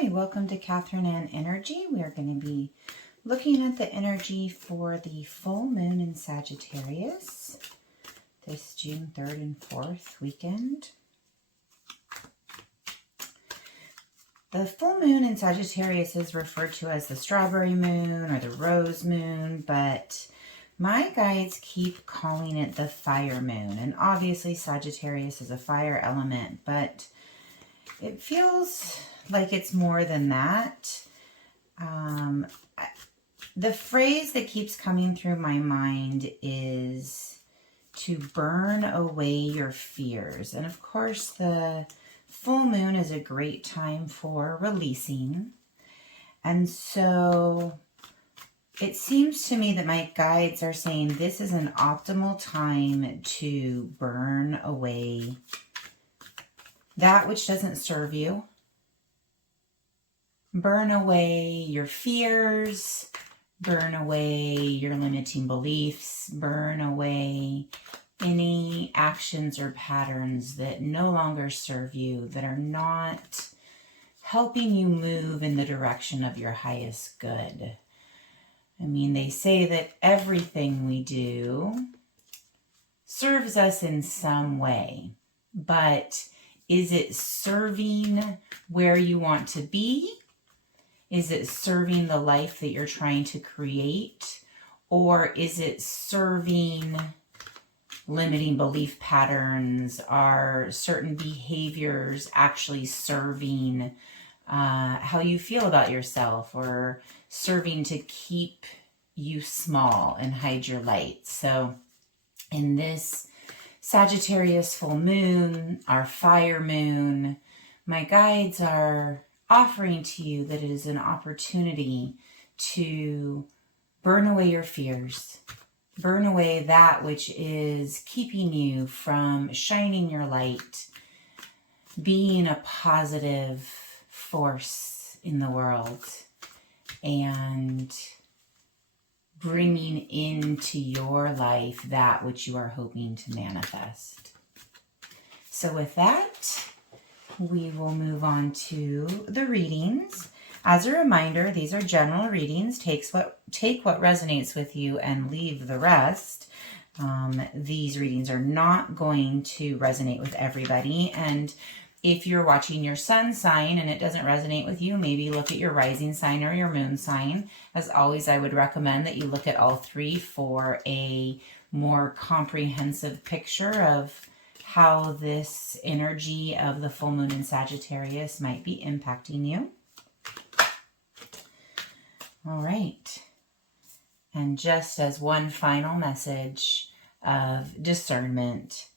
Hi, welcome to Catherine Ann Energy. We are going to be looking at the energy for the full moon in Sagittarius this June 3rd and 4th weekend. The full moon in Sagittarius is referred to as the strawberry moon or the rose moon, but my guides keep calling it the fire moon. And obviously Sagittarius is a fire element, but it feels like it's more than that. The phrase that keeps coming through my mind is to burn away your fears. And of course, the full moon is a great time for releasing. And so it seems to me that my guides are saying this is an optimal time to burn away that which doesn't serve you. Burn away your fears, burn away your limiting beliefs, burn away any actions or patterns that no longer serve you, that are not helping you move in the direction of your highest good. I mean, they say that everything we do serves us in some way, but is it serving where you want to be? Is it serving the life that you're trying to create? Or is it serving limiting belief patterns? Are certain behaviors actually serving how you feel about yourself, or serving to keep you small and hide your light? So in this Sagittarius full moon, our fire moon, my guides are offering to you that it is an opportunity to burn away your fears, burn away that which is keeping you from shining your light, being a positive force in the world, and bringing into your life that which you are hoping to manifest. So with that, we will move on to the readings. As a reminder, these are general readings. Take what resonates with you and leave the rest. These readings are not going to resonate with everybody. And if you're watching your sun sign and it doesn't resonate with you, maybe look at your rising sign or your moon sign. As always, I would recommend that you look at all three for a more comprehensive picture of how this energy of the full moon in Sagittarius might be impacting you. All right. And just as one final message of discernment,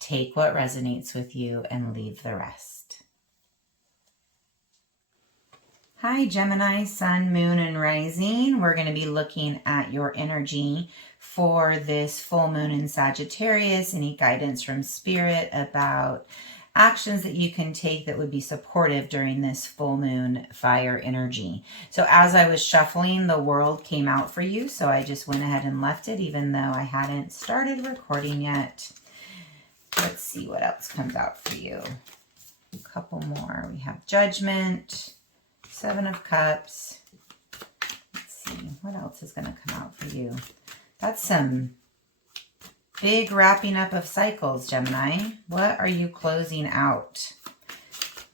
take what resonates with you and leave the rest. Hi, Gemini, Sun, Moon, and Rising. We're going to be looking at your energy for this full moon in Sagittarius. Any guidance from Spirit about actions that you can take that would be supportive during this full moon fire energy. So as I was shuffling, the world came out for you. So I just went ahead and left it, even though I hadn't started recording yet. Let's see what else comes out for you. A couple more. We have Judgment, Seven of Cups. Let's see, what else is going to come out for you? That's some big wrapping up of cycles, Gemini. What are you closing out?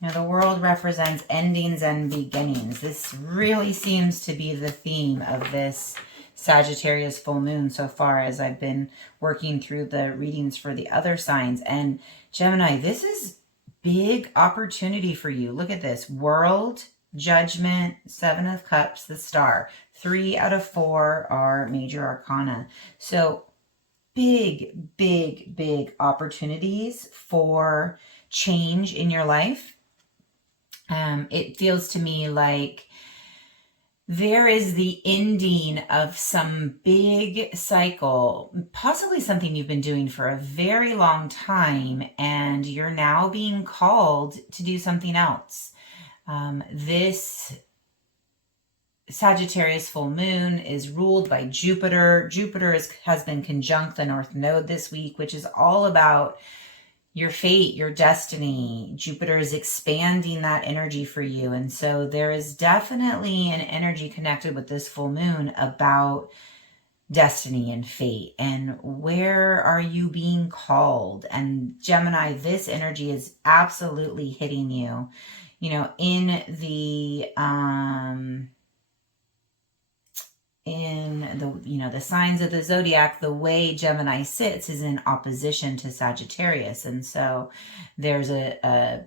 Now, the world represents endings and beginnings. This really seems to be the theme of this Sagittarius full moon so far, as I've been working through the readings for the other signs. And Gemini, this is big opportunity for you. Look at this. World, Judgment, Seven of Cups, the Star. 3 out of 4 are major arcana. So big, big, big opportunities for change in your life. It feels to me like there is the ending of some big cycle, possibly something you've been doing for a very long time, and you're now being called to do something else. This Sagittarius full moon is ruled by Jupiter. Jupiter has been conjunct the North Node this week, which is all about your fate, your destiny. Jupiter is expanding that energy for you. And so there is definitely an energy connected with this full moon about destiny and fate and where are you being called. And Gemini, this energy is absolutely hitting you, you know, in the you know, the signs of the zodiac. The way Gemini sits is in opposition to Sagittarius, and so there's a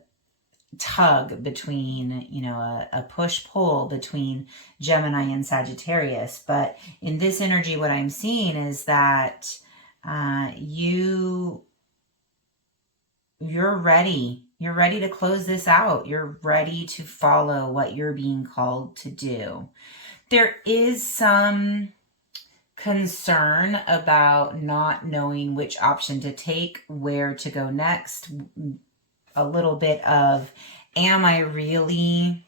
tug between, you know, a push-pull between Gemini and Sagittarius. But in this energy, what I'm seeing is that you're ready. You're ready to close this out. You're ready to follow what you're being called to do. There is some concern about not knowing which option to take, where to go next. A little bit of, am I really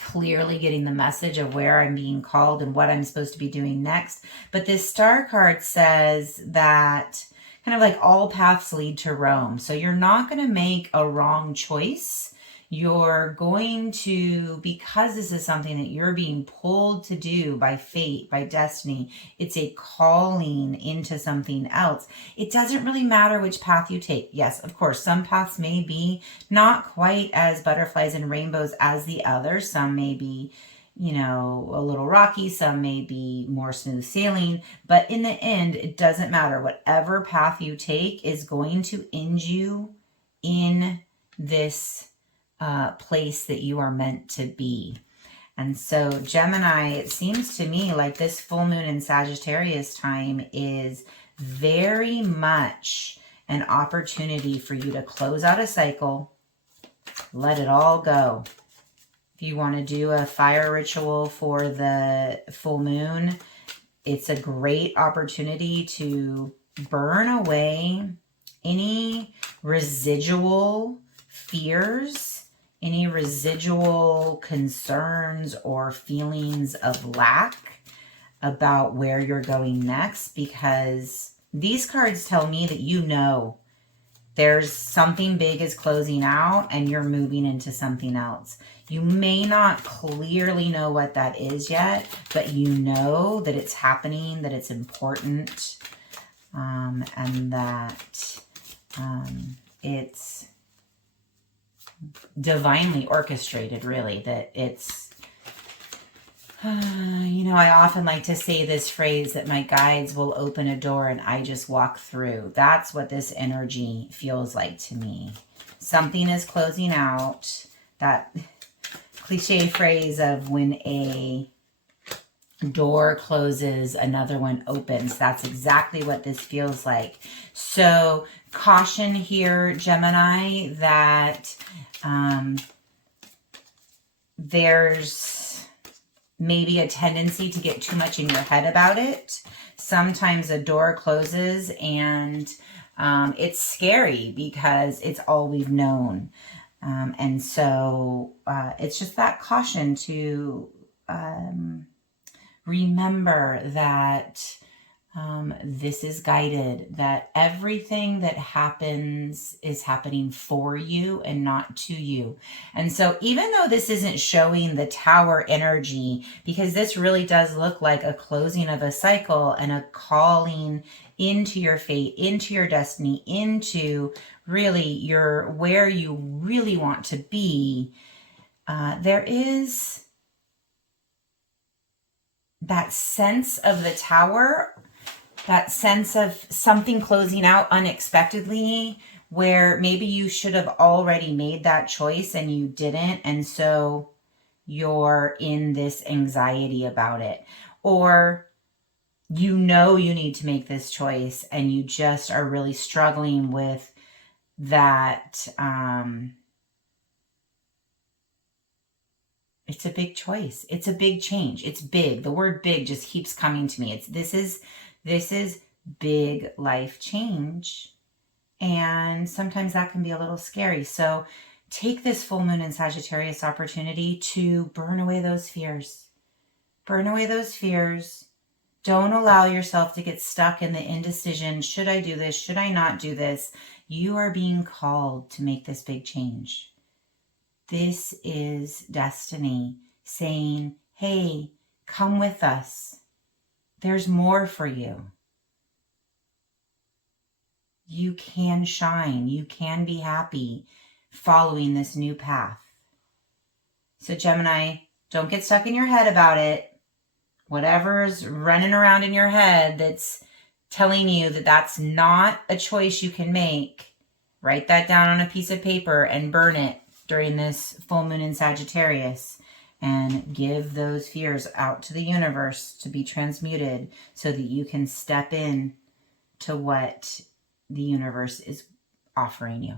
clearly getting the message of where I'm being called and what I'm supposed to be doing next? But this star card says that kind of like all paths lead to Rome. So you're not going to make a wrong choice. You're going to, because this is something that you're being pulled to do by fate, by destiny, it's a calling into something else. It doesn't really matter which path you take. Yes, of course, some paths may be not quite as butterflies and rainbows as the others. Some may be, you know, a little rocky. Some may be more smooth sailing. But in the end, it doesn't matter. Whatever path you take is going to end you in this place that you are meant to be. And so Gemini, it seems to me like this full moon in Sagittarius time is very much an opportunity for you to close out a cycle, let it all go. If you want to do a fire ritual for the full moon, it's a great opportunity to burn away any residual fears, any residual concerns or feelings of lack about where you're going next, because these cards tell me that you know there's something big is closing out and you're moving into something else. You may not clearly know what that is yet, but you know that it's happening, that it's important, and that it's divinely orchestrated, really, that it's, you know, I often like to say this phrase that my guides will open a door and I just walk through. That's what this energy feels like to me. Something is closing out. That cliche phrase of when a door closes, another one opens. That's exactly what this feels like. So caution here, Gemini, that there's maybe a tendency to get too much in your head about it. Sometimes a door closes and it's scary because it's all we've known. And so it's just that caution to remember that this is guided, that everything that happens is happening for you and not to you. And so even though this isn't showing the tower energy, because this really does look like a closing of a cycle and a calling into your fate, into your destiny, into really your where you really want to be, there is that sense of the tower, that sense of something closing out unexpectedly, where maybe you should have already made that choice and you didn't, and so you're in this anxiety about it. Or you know you need to make this choice and you just are really struggling with that. It's a big choice. It's a big change. It's big. The word big just keeps coming to me. This is big life change. And sometimes that can be a little scary. So take this full moon in Sagittarius opportunity to burn away those fears. Burn away those fears. Don't allow yourself to get stuck in the indecision. Should I do this? Should I not do this? You are being called to make this big change. This is destiny saying, hey, come with us. There's more for you. You can shine. You can be happy following this new path. So Gemini, don't get stuck in your head about it. Whatever's running around in your head that's telling you that that's not a choice you can make, write that down on a piece of paper and burn it during this full moon in Sagittarius, and give those fears out to the universe to be transmuted so that you can step in to what the universe is offering you.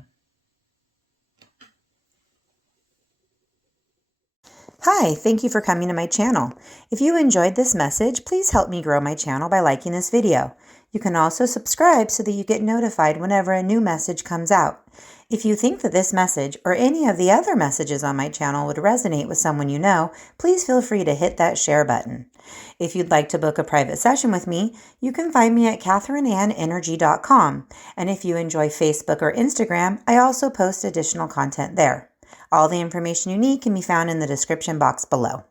Hi, thank you for coming to my channel. If you enjoyed this message, please help me grow my channel by liking this video. You can also subscribe so that you get notified whenever a new message comes out. If you think that this message or any of the other messages on my channel would resonate with someone you know, please feel free to hit that share button. If you'd like to book a private session with me, you can find me at KatherineAnnEnergy.com. And if you enjoy Facebook or Instagram, I also post additional content there. All the information you need can be found in the description box below.